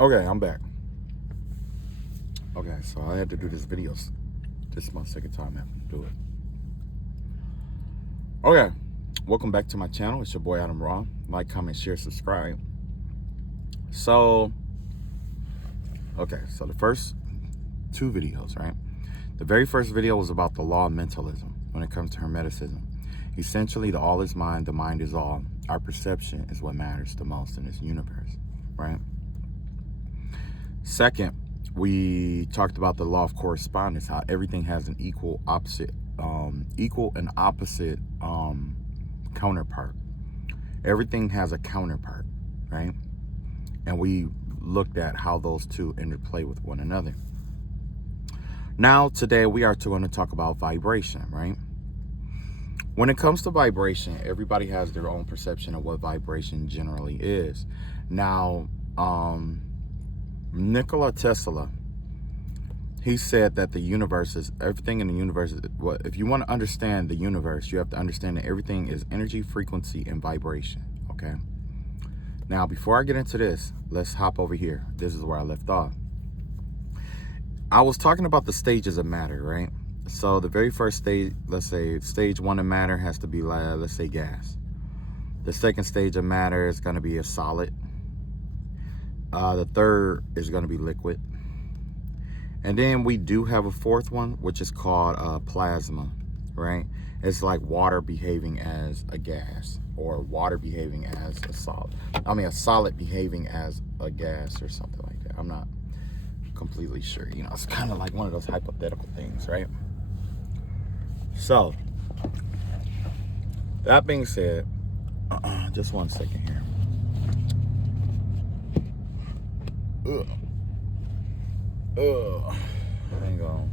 Okay, I'm back. Okay, so I had to do this video. This is my second time having to do it. Okay, welcome back to my channel. It's your boy Adam Raw. Like, comment, share, subscribe. So the first two videos, right? The very first video was about the law of mentalism when it comes to Hermeticism. Essentially, the all is mind, the mind is all. Our perception is what matters the most in this universe, right? Second, we talked about the law of correspondence, how everything has an equal and opposite counterpart. Everything has a counterpart, right? And we looked at how those two interplay with one another. Now, today we are going to talk about vibration, right? When it comes to vibration, everybody has their own perception of what vibration generally is. Now, Nikola Tesla, he said that the universe is everything in the universe. If you want to understand the universe, you have to understand that everything is energy, frequency, and vibration. Okay. Now, before I get into this, let's hop over here. This is where I left off. I was talking about the stages of matter, right? So the very first stage, let's say stage one of matter has to be, let's say, gas. The second stage of matter is going to be a solid. The third is going to be liquid. And then we do have a fourth one, which is called plasma, right? It's like water behaving as a gas, or water behaving as a solid. I mean, a solid behaving as a gas or something like that. I'm not completely sure. You know, it's kind of like one of those hypothetical things, right? So, that being said, just 1 second here. Hang on.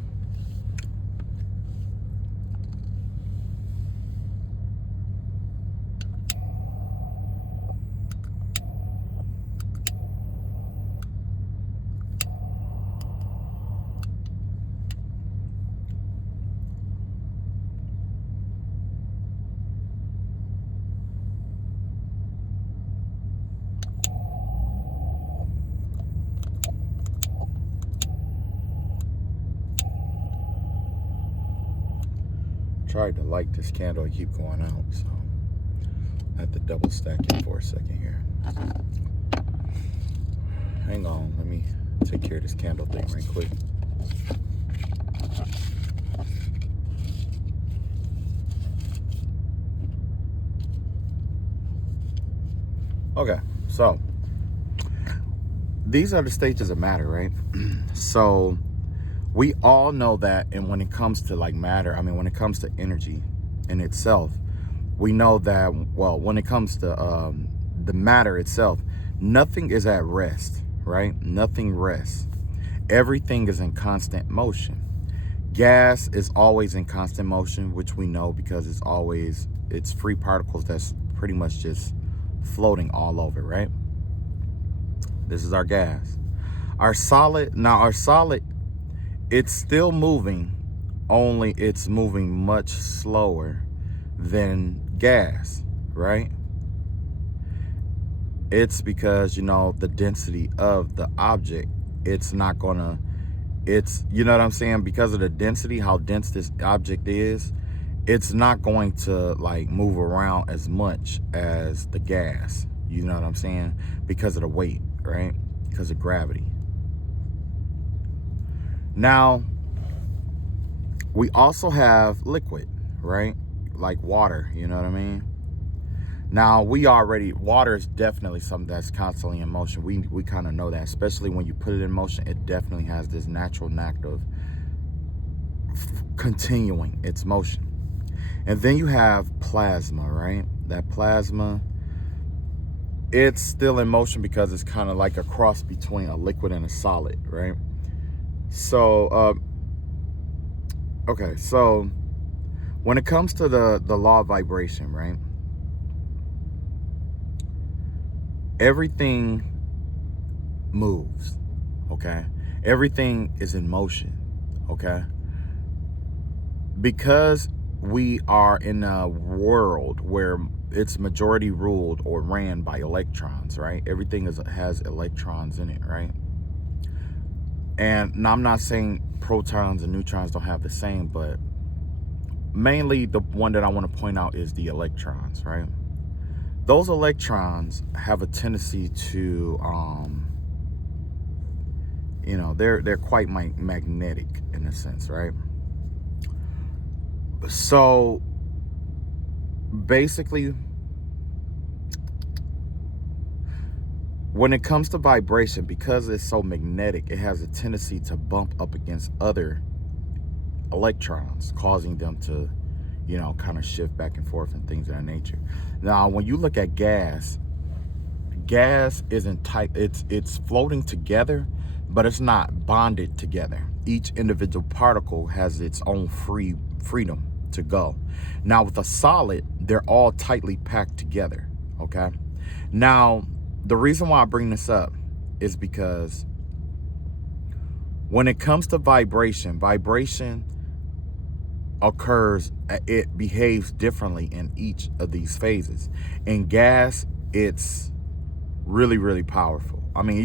Tried to light this candle, it keep going out, so I have to double stack it for a second here. Hang on, let me take care of this candle thing right quick. Okay, so these are the stages of matter, right? So we all know that, and when it comes to like matter, I mean, when it comes to energy in itself, we know that, well, when it comes to the matter itself, nothing is at rest, right? Nothing rests. Everything is in constant motion. Gas is always in constant motion, which we know because it's free particles that's pretty much just floating all over, right? This is our gas. Our solid, it's still moving, only it's moving much slower than gas, right? It's because, you know, the density of the object, you know what I'm saying? Because of the density, how dense this object is, it's not going to like move around as much as the gas. You know what I'm saying? Because of the weight, right? Because of gravity. Now, we also have liquid, right? Like water, you know what I mean? Now, water is definitely something that's constantly in motion. We kind of know that, especially when you put it in motion, it definitely has this natural knack of continuing its motion. And then you have plasma, right? That plasma, it's still in motion because it's kind of like a cross between a liquid and a solid, right? So, okay, so when it comes to the law of vibration, right? Everything moves, okay? Everything is in motion, okay? Because we are in a world where it's majority ruled or ran by electrons, right? Everything has electrons in it, right? And now I'm not saying protons and neutrons don't have the same, but mainly the one that I want to point out is the electrons, right? Those electrons have a tendency to, they're quite magnetic in a sense, right? So basically, when it comes to vibration, because it's so magnetic, it has a tendency to bump up against other electrons, causing them to, kind of shift back and forth and things of that nature. Now, when you look at gas isn't tight. It's floating together, but it's not bonded together. Each individual particle has its own freedom to go. Now, with a solid, they're all tightly packed together, okay? Now, the reason why I bring this up is because when it comes to vibration occurs, it behaves differently in each of these phases. In gas, it's really, really powerful. I mean,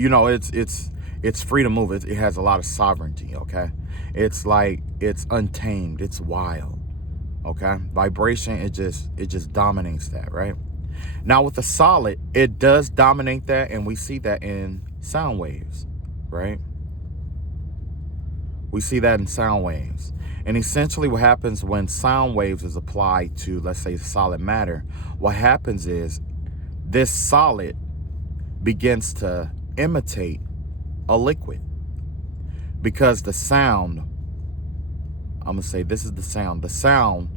it's free to move. It has a lot of sovereignty, okay? It's like, it's untamed, it's wild, okay? Vibration, it just dominates that, right? Now with the solid, it does dominate that, and we see that in sound waves, right? We see that in sound waves. And essentially what happens when sound waves is applied to, let's say, solid matter, what happens is this solid begins to imitate a liquid, because the sound, I'm gonna say this is the sound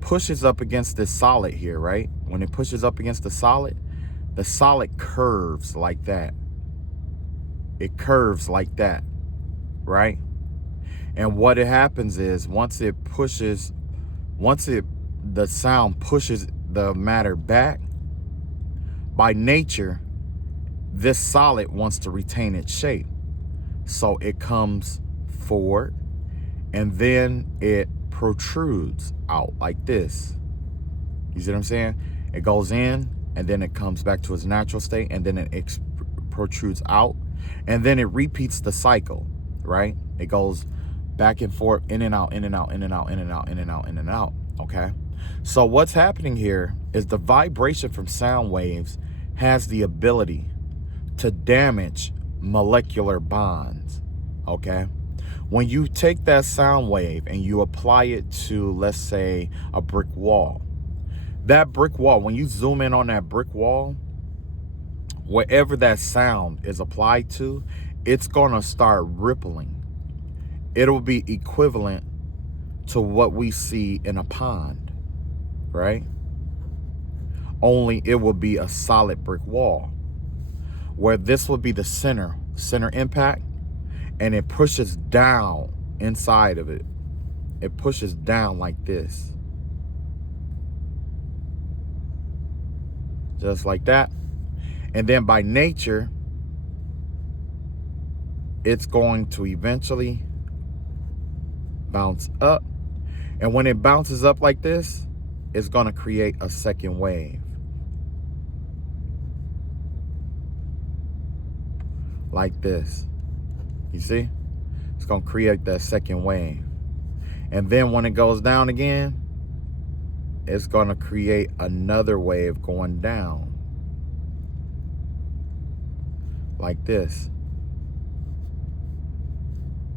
pushes up against this solid here, right? When it pushes up against the solid curves like that. It curves like that, right? And what it happens is the sound pushes the matter back, by nature, this solid wants to retain its shape. So it comes forward, and then it protrudes out like this. You see what I'm saying? It goes in, and then it comes back to its natural state, and then it protrudes out, and then it repeats the cycle, right? It goes back and forth, in and out, in and out, in and out, in and out, in and out, in and out, okay? So what's happening here is the vibration from sound waves has the ability to damage molecular bonds, okay? When you take that sound wave and you apply it to, let's say, a brick wall, that brick wall, when you zoom in on that brick wall, wherever that sound is applied to, it's gonna start rippling. It'll be equivalent to what we see in a pond, right? Only it will be a solid brick wall, where this will be the center impact, and it pushes down inside of it. It pushes down like this. Just like that. And then by nature, it's going to eventually bounce up. And when it bounces up like this, it's going to create a second wave. Like this. You see? It's going to create that second wave. And then when it goes down again, it's going to create another wave going down. Like this.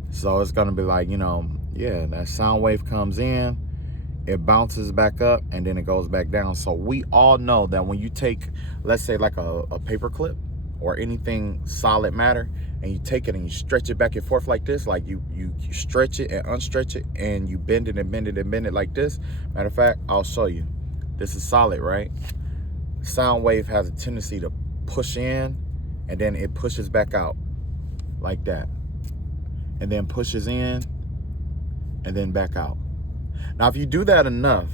So it's going to be like, that sound wave comes in, it bounces back up, and then it goes back down. So we all know that when you take, let's say, like a paper clip or anything solid matter, and you take it and you stretch it back and forth like this, like you stretch it and unstretch it, and you bend it and bend it and bend it like this. Matter of fact, I'll show you. This is solid, right? Sound wave has a tendency to push in, and then it pushes back out like that, and then pushes in, and then back out. Now, if you do that enough,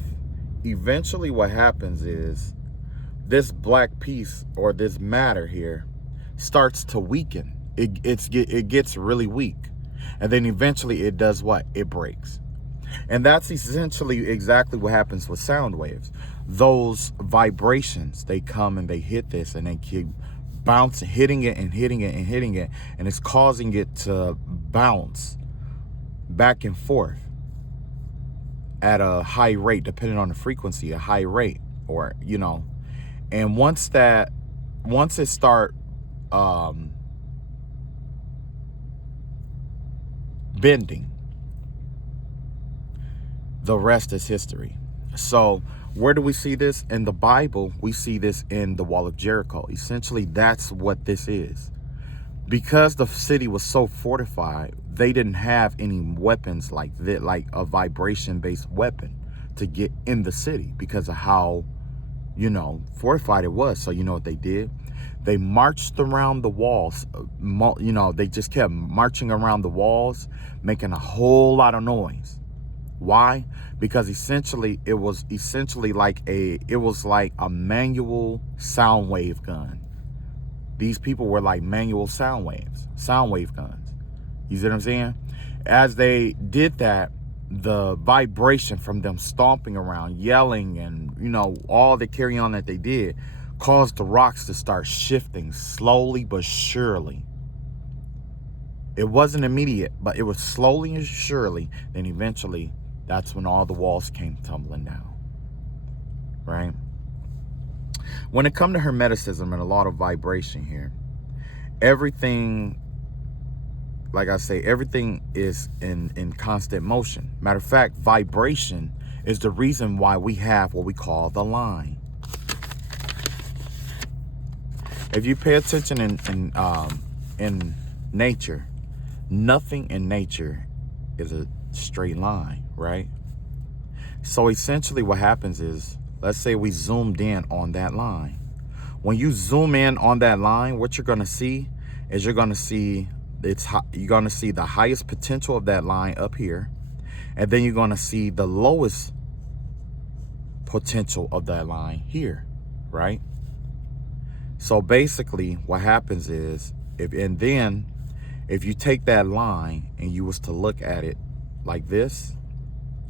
eventually what happens is this black piece, or this matter here, starts to weaken. It gets really weak. And then eventually it does what? It breaks. And that's essentially exactly what happens with sound waves. Those vibrations, they come and they hit this and they keep bouncing, hitting it and hitting it and hitting it. And it's causing it to bounce back and forth at a high rate, depending on the frequency, a high rate, or, you know. And once it start bending, the rest is history. So where do we see this? In the Bible, we see this in the Wall of Jericho. Essentially, that's what this is. Because the city was so fortified, they didn't have any weapons like that, like a vibration-based weapon to get in the city because of how, you know, fortified it was. So you know what they did? They marched around the walls. You know, they just kept marching around the walls, making a whole lot of noise. Why? Because essentially it was like a manual sound wave gun. These people were like manual sound wave guns. You see what I'm saying? As they did that, the vibration from them stomping around, yelling, and, you know, all the carry on that they did caused the rocks to start shifting slowly but surely. It wasn't immediate, but it was slowly and surely. Then eventually, that's when all the walls came tumbling down, right? When it comes to Hermeticism and a lot of vibration here, everything, like I say, everything is in constant motion. Matter of fact, vibration is the reason why we have what we call the line. If you pay attention in nature, nothing in nature is a straight line, right? So essentially what happens is, let's say we zoomed in on that line. When you zoom in on that line, what you're going to see is you're going to see the highest potential of that line up here, and then you're going to see the lowest potential of that line here, right? So basically what happens is, if you take that line and you was to look at it like this,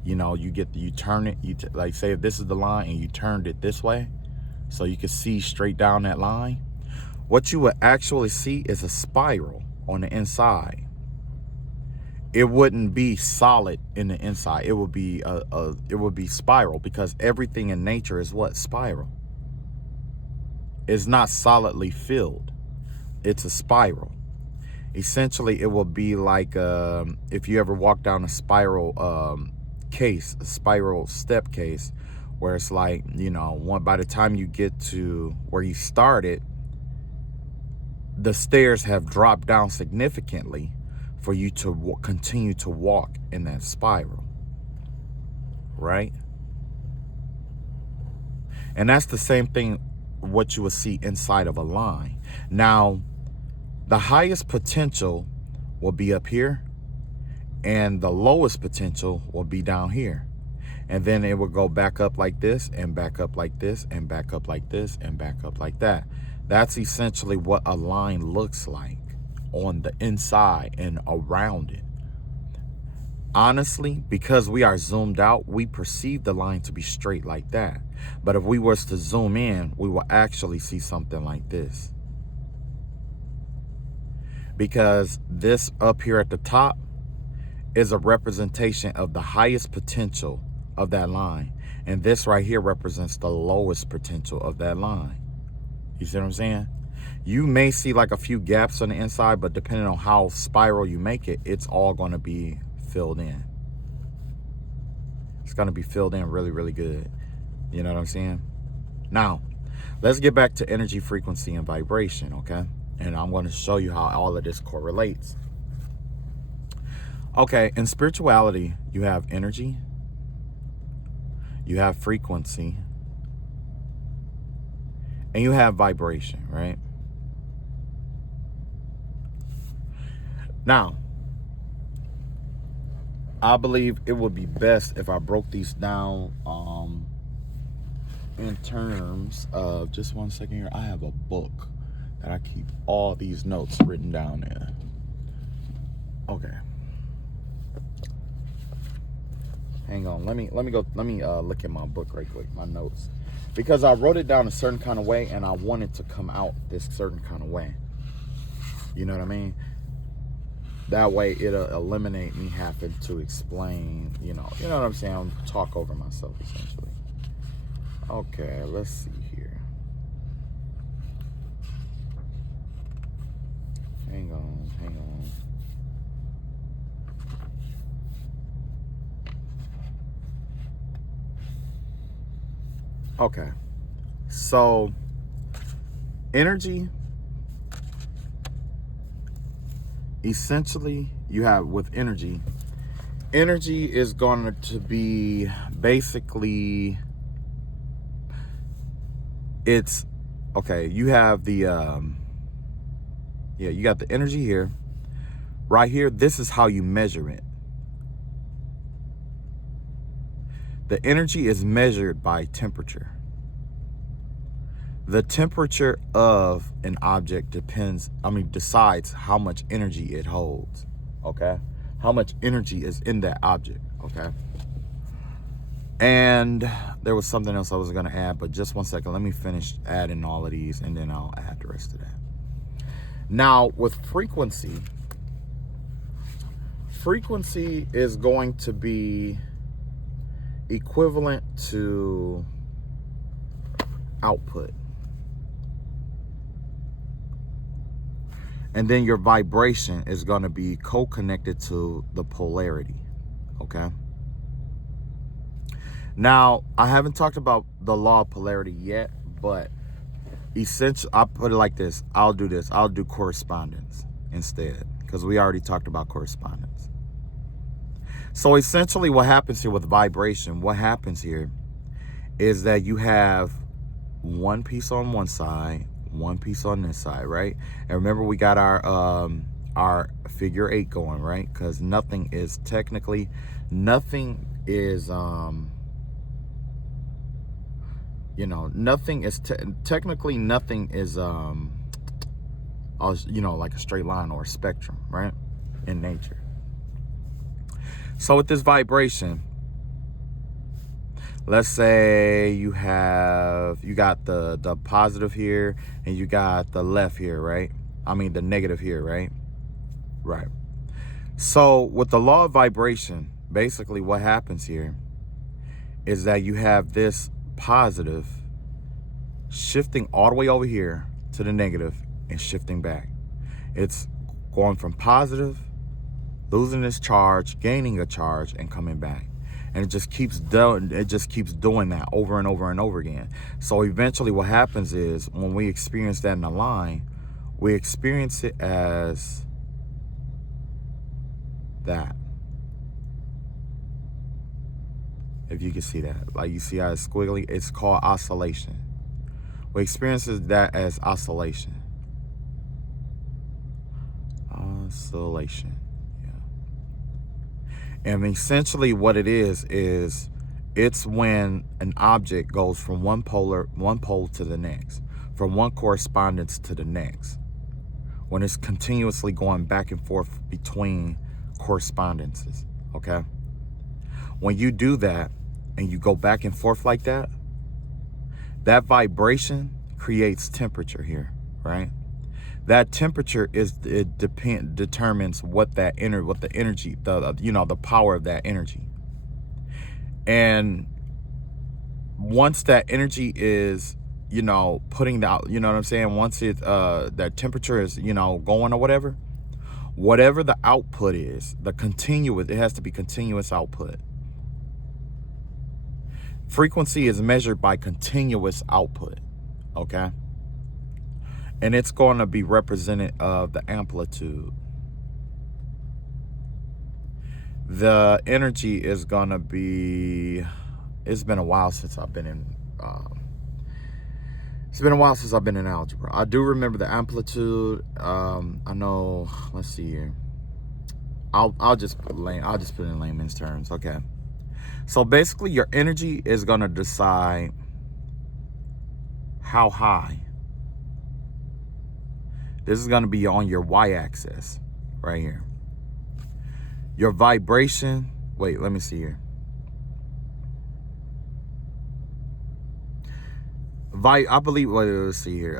you know, you turn it, like say if this is the line and you turned it this way so you can see straight down that line, what you would actually see is a spiral on the inside. It wouldn't be solid in the inside. It would be spiral, because everything in nature is what? Spiral. It's not solidly filled. It's a spiral. Essentially, it will be like if you ever walk down a spiral a spiral step case, where it's like, you know, by the time you get to where you started, the stairs have dropped down significantly for you to continue to walk in that spiral, right? And that's the same thing what you will see inside of a line. Now, the highest potential will be up here, and the lowest potential will be down here. And then it will go back up like this, and back up like this, and back up like this, and back up like that. That's essentially what a line looks like on the inside and around it. Honestly, because we are zoomed out, we perceive the line to be straight like that. But if we was to zoom in, we will actually see something like this. Because this up here at the top is a representation of the highest potential of that line. And this right here represents the lowest potential of that line. You see what I'm saying? You may see like a few gaps on the inside, but depending on how spiral you make it, it's all going to be filled in. It's going to be filled in really, really good. You know what I'm saying? Now, let's get back to energy, frequency, and vibration, okay? And I'm going to show you how all of this correlates. Okay, in spirituality, you have energy, you have frequency, and you have vibration, right? Now, I believe it would be best if I broke these down in terms of, just one second here, I have a book that I keep all these notes written down in. Okay. Hang on. Let me go. Let me look at my book right quick, my notes, because I wrote it down a certain kind of way, and I want it to come out this certain kind of way. You know what I mean? That way, it'll eliminate me having to explain. You know what I'm saying? I'll talk over myself essentially. Okay, let's see here. Hang on. Okay, so energy, essentially, you have with energy is going to be basically, it's okay. You have the you got the energy here, right here. This is how you measure it. The energy is measured by temperature. The temperature of an object decides how much energy it holds, okay? How much energy is in that object, okay? And there was something else I was gonna add, but just one second. Let me finish adding all of these, and then I'll add the rest of that. Now, with frequency is going to be equivalent to output. And then your vibration is going to be co-connected to the polarity, okay? Now, I haven't talked about the law of polarity yet, but essentially, I'll put it like this. I'll do correspondence instead, because we already talked about correspondence. So essentially what happens here with vibration, what happens here is that you have one piece on one side, one piece on this side, right? And remember, we got our figure 8 going, right? Because nothing is technically like a straight line or a spectrum, right? In nature. So with this vibration, let's say you got the positive here, and you got the left here, right? I mean the negative here, right? Right. So with the law of vibration, basically what happens here is that you have this positive shifting all the way over here to the negative and shifting back. It's going from positive, losing its charge, gaining a charge, and coming back. And it just keeps doing that over and over and over again. So eventually what happens is, when we experience that in a line, we experience it as that. If you can see that, like you see how it's squiggly, it's called oscillation. We experience that as oscillation. Oscillation. And essentially what it is it's when an object goes from one pole to the next, from one correspondence to the next, when it's continuously going back and forth between correspondences, okay? When you do that and you go back and forth like that, that vibration creates temperature here, right? That temperature determines what the energy, the power of that energy. And once that energy is, putting out, you know what I'm saying? Once that temperature is, going or whatever the output is, it has to be continuous output. Frequency is measured by continuous output, okay? And it's going to be representative of the amplitude. The energy is going to be, it's been a while since I've been in, algebra. I do remember the amplitude. I know, let's see here. I'll just put it in layman's terms, okay? So basically your energy is going to decide how high. This is going to be on your y-axis right here. Your vibration, wait, let me see here. I believe, wait, let's see here.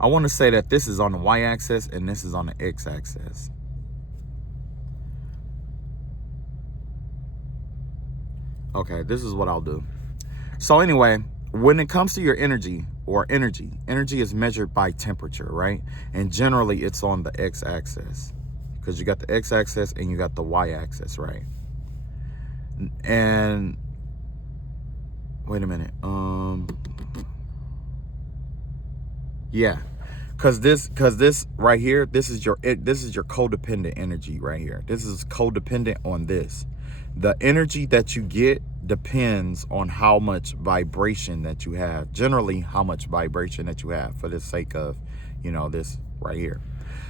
I want to say that this is on the y-axis and this is on the x-axis. Okay, this is what I'll do. So anyway, when it comes to your energy energy is measured by temperature, right? And generally it's on the x-axis, because you got the x-axis and you got the y-axis, right? And wait a minute. Yeah, because this right here, this is your codependent energy right here. This is codependent on this. The energy that you get depends on how much vibration that you have. Generally, how much vibration that you have, for the sake of, this right here.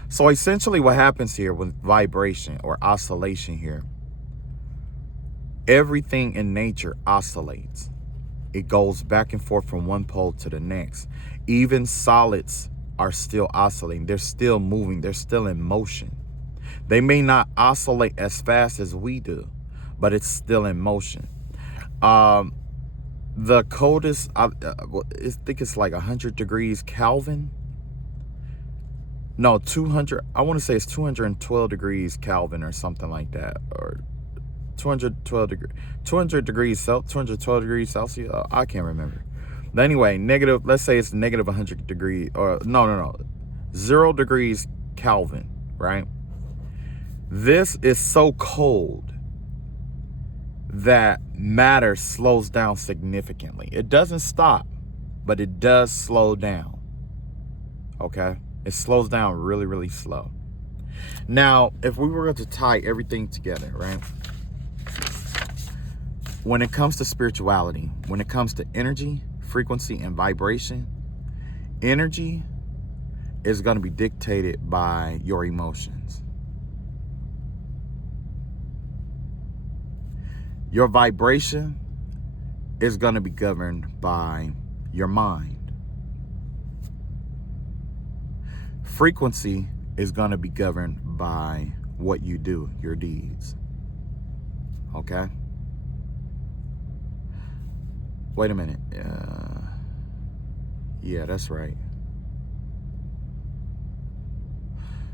So essentially what happens here with vibration or oscillation here, everything in nature oscillates. It goes back and forth from one pole to the next. Even solids are still oscillating. They're still moving. They're still in motion. They may not oscillate as fast as we do, but it's still in motion. The coldest, I think it's like 100 degrees Kelvin. No, 200. I want to say it's 212 degrees Kelvin or something like that, or 212 degrees, 212 degrees Celsius. I can't remember. But anyway, negative. Let's say it's negative 100 degrees, or no, 0 degrees Kelvin. Right. This is so cold that matter slows down significantly. It doesn't stop, but it does slow down. Okay, it slows down really, really slow. Now, if we were to tie everything together, right? When it comes to spirituality, when it comes to energy, frequency, and vibration, energy is going to be dictated by your emotions. Your vibration is going to be governed by your mind. Frequency is going to be governed by what you do, your deeds. Okay? Wait a minute. Yeah, that's right.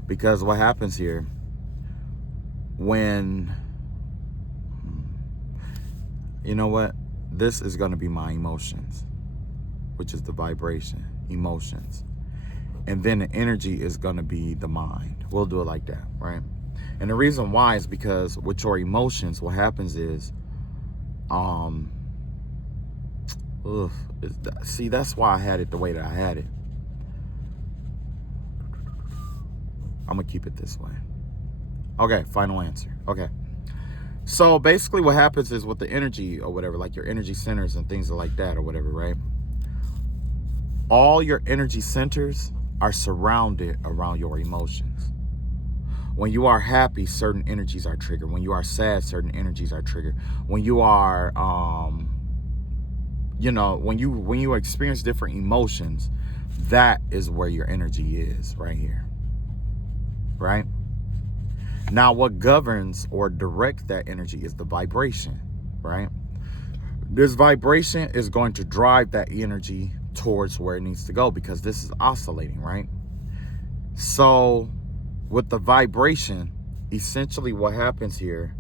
Because what happens here, when, you know what? This is going to be my emotions, which is the vibration, emotions. And then the energy is going to be the mind. We'll do it like that, right? And the reason why is because with your emotions, what happens is, see, that's why I had it the way that I had it. I'm going to keep it this way. Okay, final answer. Okay. So basically what happens is with the energy or whatever, like your energy centers and things like that or whatever, right? All your energy centers are surrounded around your emotions. When you are happy, certain energies are triggered. When you are sad, certain energies are triggered. When you are, when you experience different emotions, that is where your energy is, right here. Right? Now, what governs or directs that energy is the vibration, right? This vibration is going to drive that energy towards where it needs to go, because this is oscillating, right? So with the vibration, essentially what happens here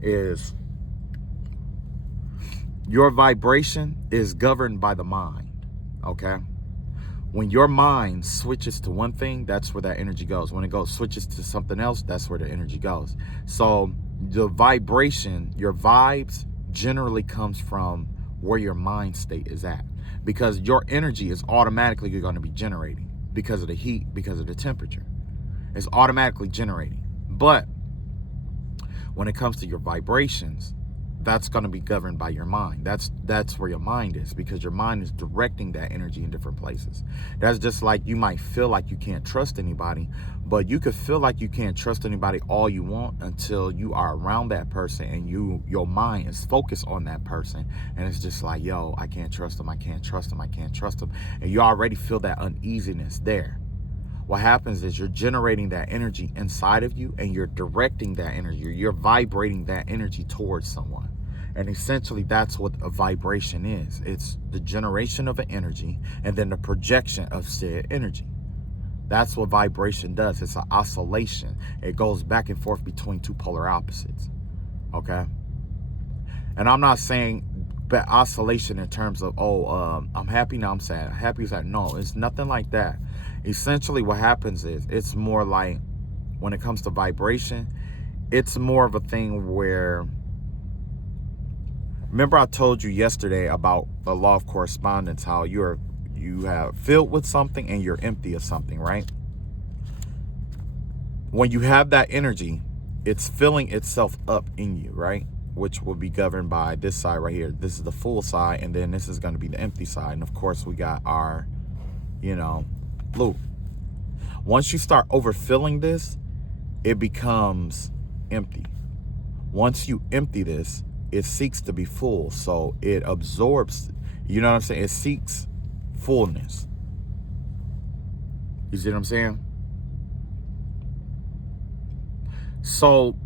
is your vibration is governed by the mind, okay? When your mind switches to one thing, that's where that energy goes. When it switches to something else, that's where the energy goes. So the vibration, your vibes generally comes from where your mind state is at, because your energy is automatically going to be generating because of the heat, because of the temperature. It's automatically generating. But when it comes to your vibrations, that's going to be governed by your mind. That's where your mind is, because your mind is directing that energy in different places. That's just like you might feel like you can't trust anybody, but you could feel like you can't trust anybody all you want until you are around that person and your mind is focused on that person, and it's just like, yo, I can't trust them, I can't trust them, I can't trust them, and you already feel that uneasiness there. what happens is you're generating that energy inside of you, and you're directing that energy. You're vibrating that energy towards someone. And essentially that's what a vibration is. It's the generation of an energy and then the projection of said energy. That's what vibration does. It's an oscillation. It goes back and forth between two polar opposites. Okay? And I'm not saying but oscillation in terms of, I'm happy, now I'm sad. Happy, sad. No, it's nothing like that. Essentially what happens is, it's more like, when it comes to vibration, it's more of a thing where, remember I told you yesterday about the law of correspondence, how you have filled with something and you're empty of something, right? When you have that energy, it's filling itself up in you, right? Which will be governed by this side right here. This is the full side, and then this is going to be the empty side. And of course, we got our, loop. Once you start overfilling this, it becomes empty. Once you empty this, it seeks to be full. So it absorbs, you know what I'm saying? It seeks fullness. You see what I'm saying? So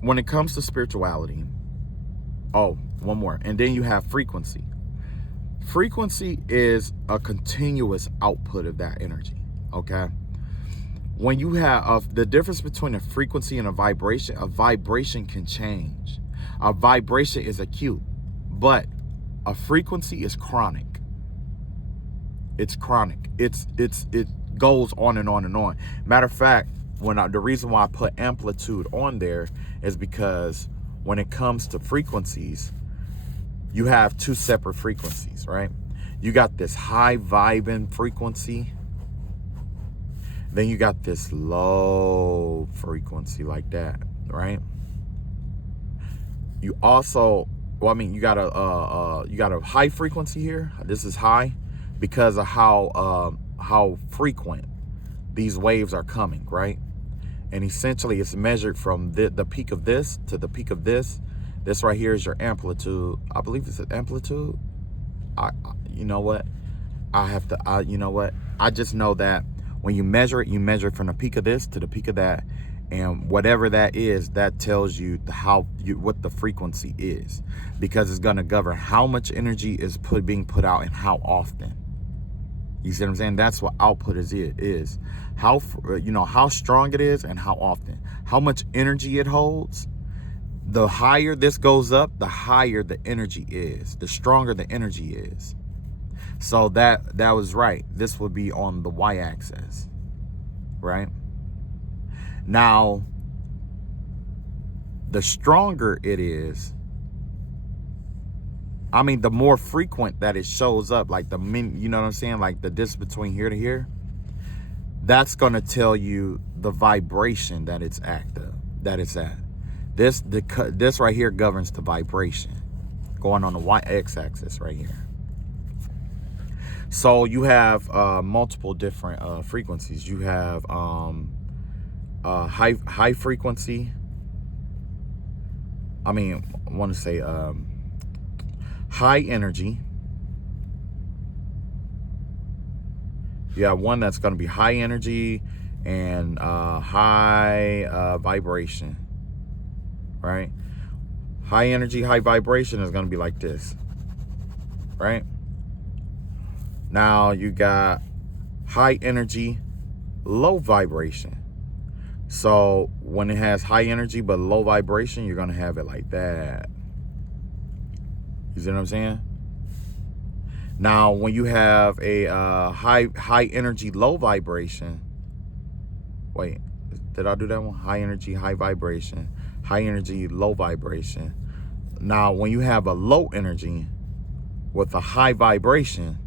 when it comes to spirituality, one more. And then you have frequency. Frequency is a continuous output of that energy, okay? When you have the difference between a frequency and a vibration can change. A vibration is acute, but a frequency is chronic. It's chronic. It goes on and on and on. Matter of fact, the reason why I put amplitude on there is because when it comes to frequencies, you have two separate frequencies, right? You got this high vibing frequency. Then you got this low frequency like that, right? You also, you got a high frequency here. This is high because of how frequent these waves are coming, right? And essentially it's measured from the peak of this to the peak of this. This right here is your amplitude. I believe it's an amplitude. You know what? I just know that when you measure it from the peak of this to the peak of that. And whatever that is, that tells you what the frequency is. Because it's going to govern how much energy is being put out and how often. You see what I'm saying? That's what output is. How strong it is and how often. How much energy it holds. The higher this goes up, the higher the energy is. The stronger the energy is. So that was right. This would be on the y-axis, right? Now, the stronger it is, the more frequent that it shows up, like you know what I'm saying? Like the distance between here to here, that's going to tell you the vibration that it's at. This right here governs the vibration going on the y-axis right here. So you have multiple different frequencies. You have high frequency. I want to say high energy. You have one that's going to be high energy and high vibration, right? High energy, high vibration is going to be like this, right? Now you got high energy, low vibration. So when it has high energy but low vibration, you're going to have it like that. You see what I'm saying? Now, when you have a high energy, low vibration. Wait, did I do that one? High energy, high vibration. High energy, low vibration. Now, when you have a low energy with a high vibration,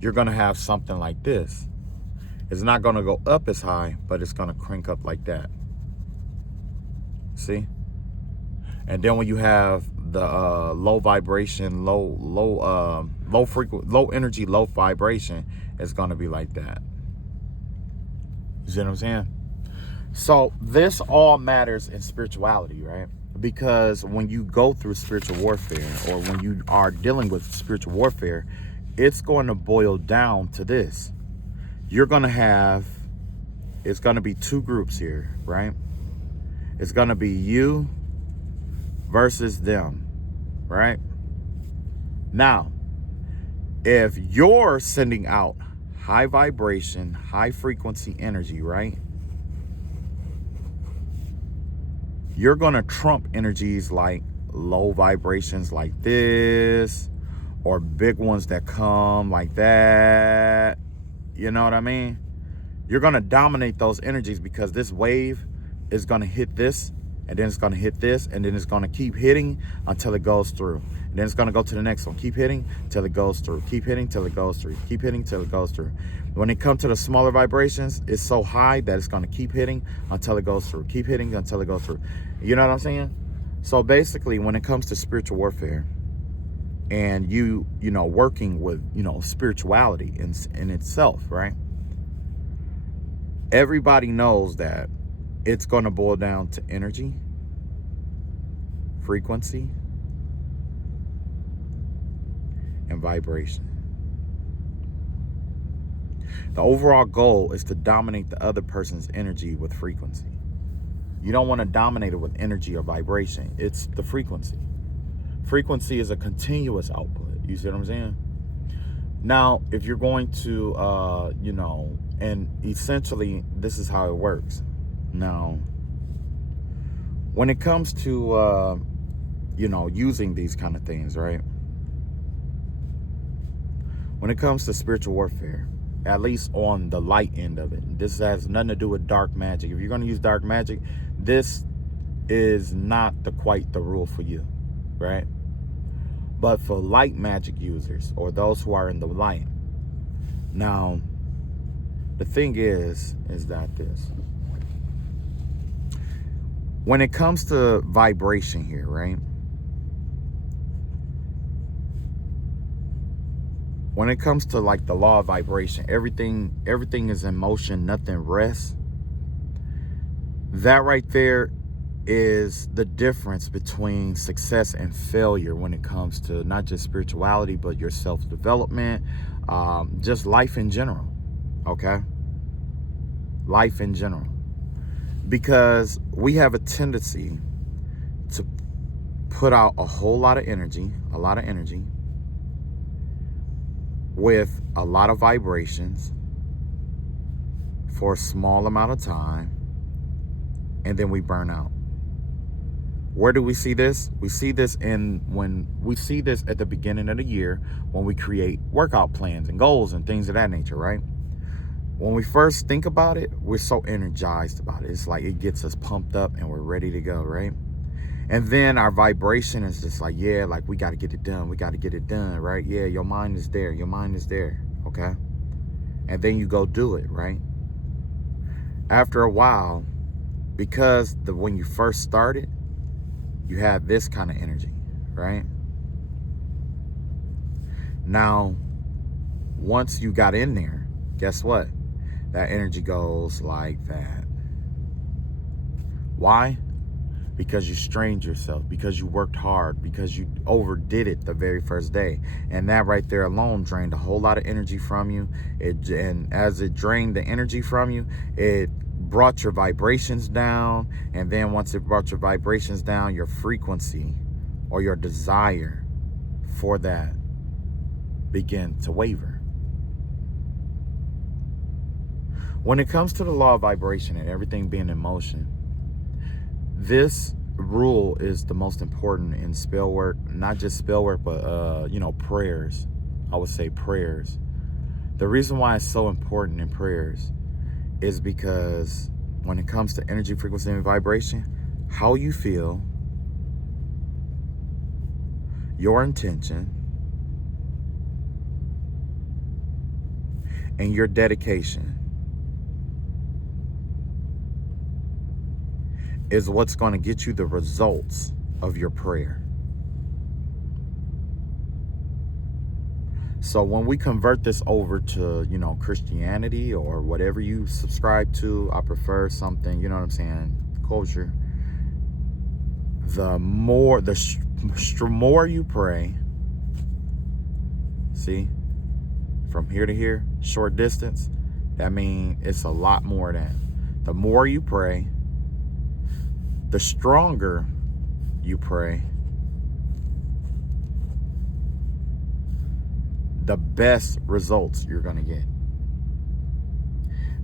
you're going to have something like this. It's not going to go up as high, but it's going to crank up like that. See? And then when you have the low vibration, low energy, low vibration, it's going to be like that. You see what I'm saying? So this all matters in spirituality, right? Because when you go through spiritual warfare, or when you are dealing with spiritual warfare, it's going to boil down to this. you're going to have, it's going to be two groups here, right? It's going to be you versus them, right? Now, if you're sending out high vibration, high frequency energy, right? You're going to trump energies like low vibrations like this, or big ones that come like that. You know what I mean? You're going to dominate those energies because this wave is going to hit this, and then it's going to hit this, and then it's going to keep hitting until it goes through. And then it's going to go to the next one. Keep hitting till it goes through. Keep hitting till it goes through. Keep hitting till it goes through. When it comes to the smaller vibrations, it's so high that it's going to keep hitting until it goes through. Keep hitting until it goes through. You know what I'm saying? So basically, when it comes to spiritual warfare, and you know, working with, you know, spirituality in itself, right? Everybody knows that it's going to boil down to energy, frequency, and vibration. The overall goal is to dominate the other person's energy with frequency. You don't want to dominate it with energy or vibration. It's the frequency. Frequency is a continuous output. You see what I'm saying? Now, if you're going to, you know, and essentially this is how it works. Now, when it comes to, you know, using these kind of things, right? When it comes to spiritual warfare, at least on the light end of it, this has nothing to do with dark magic. If you're going to use dark magic, this is not quite the rule for you, right? But for light magic users, or those who are in the light, now, the thing is that this, when it comes to vibration here, right? When it comes to like the law of vibration, everything is in motion, nothing rests. That right there is the difference between success and failure when it comes to not just spirituality, but your self-development, just life in general, okay? Life in general. Because we have a tendency to put out a whole lot of energy, with a lot of vibrations for a small amount of time, and then we burn out. Where do we see this? We see this at the beginning of the year when we create workout plans and goals and things of that nature, right? When we first think about it, we're so energized about it. It's like it gets us pumped up and we're ready to go, right? And then our vibration is just like, yeah, like we got to get it done. We got to get it done, right? Yeah, your mind is there. Your mind is there, okay? And then you go do it, right? After a while, because when you first started, you have this kind of energy, right? Now, once you got in there, guess what? That energy goes like that. Why? Because you strained yourself, because you worked hard, because you overdid it the very first day. And that right there alone drained a whole lot of energy from you. And as it drained the energy from you, it brought your vibrations down. And then once it brought your vibrations down, your frequency or your desire for that began to waver. When it comes to the law of vibration and everything being in motion, this rule is the most important in spell work, not just spell work, but, you know, prayers. I would say prayers. The reason why it's so important in prayers is because when it comes to energy, frequency, and vibration, how you feel, your intention, and your dedication is what's going to get you the results of your prayer. So when we convert this over to, you know, Christianity or whatever you subscribe to, I prefer something, you know what I'm saying, culture. The more you pray, see, from here to here, short distance, That means it's a lot more than. The more you pray, the stronger you pray, the best results you're going to get.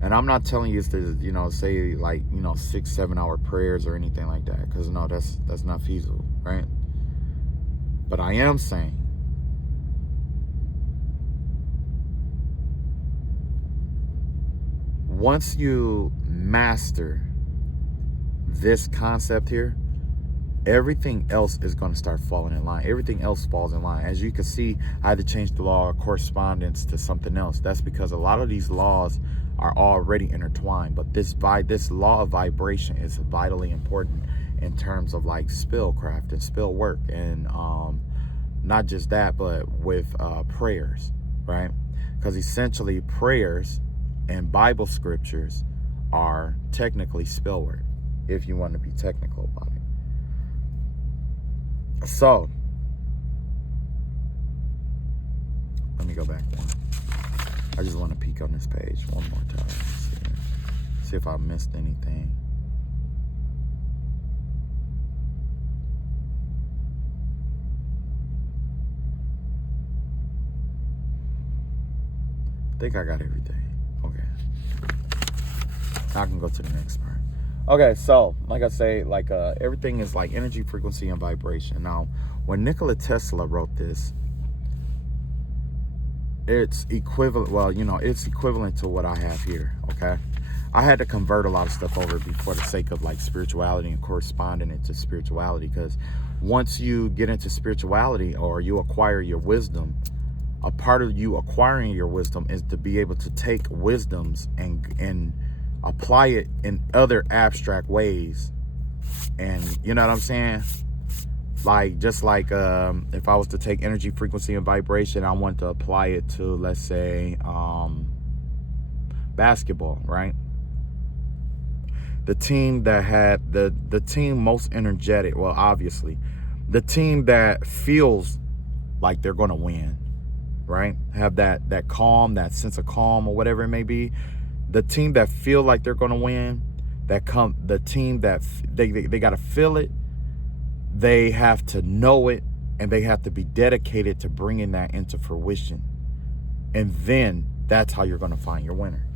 And I'm not telling you to, say like, 6-7 hour prayers or anything like that. Because no, that's not feasible, right? But I am saying, once you master this concept here, everything else is going to start falling in line. Everything else falls in line. As you can see, I had to change the law of correspondence to something else. That's because a lot of these laws are already intertwined. But this law of vibration is vitally important in terms of like spellcraft and spell work. And not just that, but with prayers, right? Because essentially prayers and Bible scriptures are technically spell work, if you want to be technical about it. So, let me go back one. I just want to peek on this page one more time. See if I missed anything. I think I got everything. Okay. Now I can go to the next part. Okay, so like I say, like everything is like energy, frequency, and vibration. Now, when Nikola Tesla wrote this, it's equivalent. Well, it's equivalent to what I have here. Okay, I had to convert a lot of stuff over for the sake of like spirituality and corresponding it to spirituality. Because once you get into spirituality or you acquire your wisdom, a part of you acquiring your wisdom is to be able to take wisdoms and apply it in other abstract ways. And you know what I'm saying? Like, just like if I was to take energy, frequency, and vibration, I want to apply it to, let's say, basketball, right? The team that had the team most energetic, well, obviously, the team that feels like they're going to win, right? Have that calm, that sense of calm or whatever it may be. The team that feel like they're going to win, the team that they got to feel it, they have to know it, and they have to be dedicated to bringing that into fruition. And then that's how you're going to find your winner.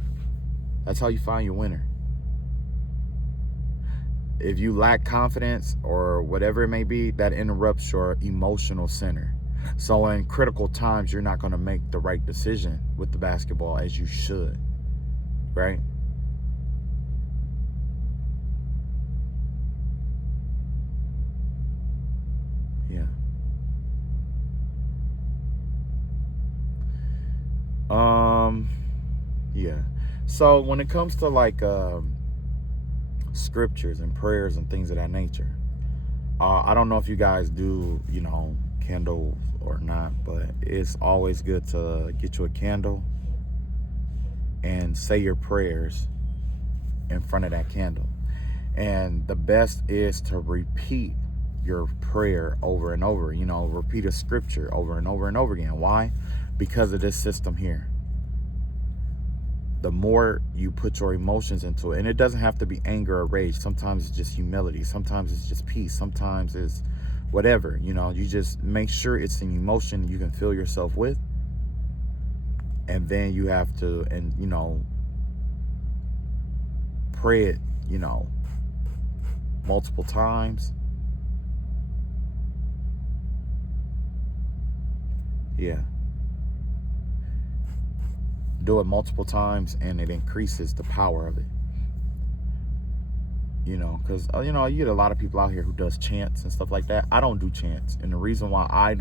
That's how you find your winner. If you lack confidence or whatever it may be, that interrupts your emotional center. So in critical times, you're not going to make the right decision with the basketball as you should, right? Yeah. Yeah. So when it comes to like scriptures and prayers and things of that nature, I don't know if you guys do, candles or not, but it's always good to get you a candle and say your prayers in front of that candle. And the best is to repeat your prayer over and over, repeat a scripture over and over and over again. Why? Because of this system here. The more you put your emotions into it, and it doesn't have to be anger or rage. Sometimes it's just humility. Sometimes it's just peace. Sometimes it's whatever, you just make sure it's an emotion you can feel yourself with. And then you have to, pray it, multiple times. Yeah. Do it multiple times and it increases the power of it. Because, you get a lot of people out here who does chants and stuff like that. I don't do chants. And the reason why I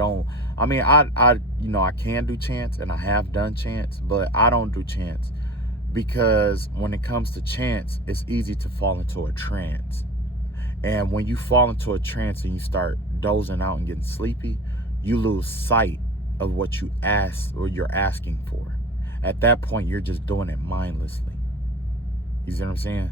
can do chants and I have done chants, but I don't do chants because when it comes to chants, it's easy to fall into a trance. And when you fall into a trance and you start dozing out and getting sleepy, you lose sight of what you ask or you're asking for. At that point, you're just doing it mindlessly. You see what I'm saying?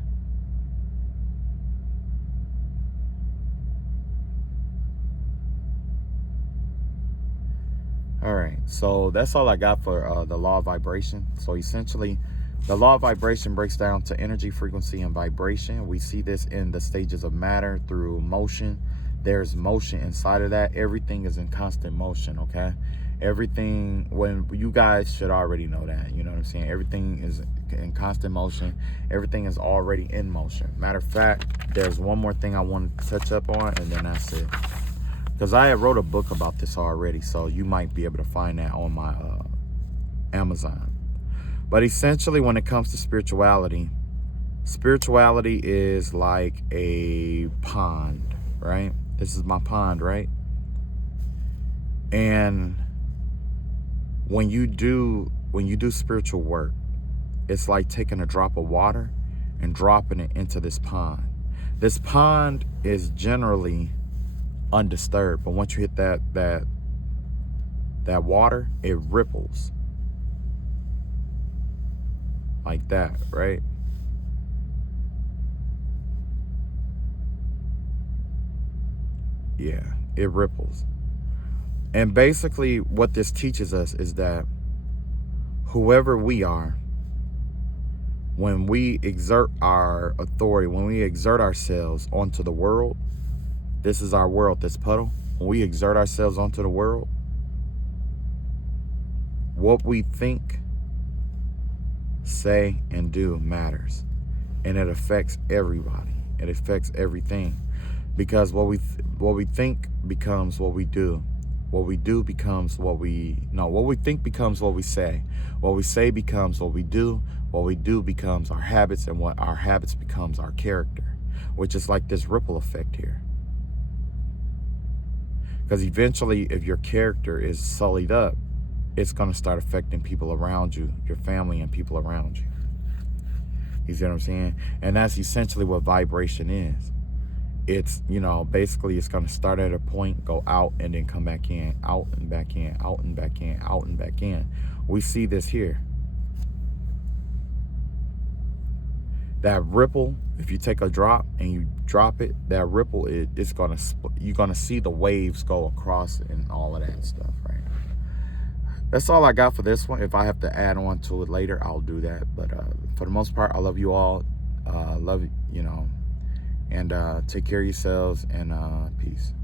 All right, so that's all I got for the law of vibration. So essentially, The law of vibration breaks down to energy, frequency, and vibration. We see this in the stages of matter through motion. There's motion inside of that. Everything is in constant motion, okay? Everything, when you guys should already know that, you know what I'm saying? Everything is in constant motion. Everything is already in motion. Matter of fact, there's one more thing I want to touch up on, and then that's it. Because I had wrote a book about this already, so you might be able to find that on my Amazon. But essentially, when it comes to spirituality, spirituality is like a pond, right? This is my pond, right? And when you do spiritual work, it's like taking a drop of water and dropping it into this pond. This pond is generally undisturbed, but once you hit that water, it ripples like that, right? Yeah, it ripples. And basically what this teaches us is that whoever we are, when we exert our authority, when we exert ourselves onto the world, this is our world, this puddle. When we exert ourselves onto the world, what we think, say, and do matters. And it affects everybody. It affects everything. Because what we think becomes what we do. What we do becomes what we think becomes what we say. What we say becomes what we do. What we do becomes our habits, and what our habits becomes our character, which is like this ripple effect here. Because eventually, if your character is sullied up, it's going to start affecting people around you, your family and people around you. You see what I'm saying? And that's essentially what vibration is. It's, basically it's going to start at a point, go out, and then come back in, out and back in, out and back in, out and back in. We see this here. That ripple, if you take a drop and you drop it, that ripple, it's going to, you're going to see the waves go across and all of that stuff, right? That's all I got for this one. If I have to add on to it later, I'll do that. But for the most part, I love you all. Love, and take care of yourselves, and peace.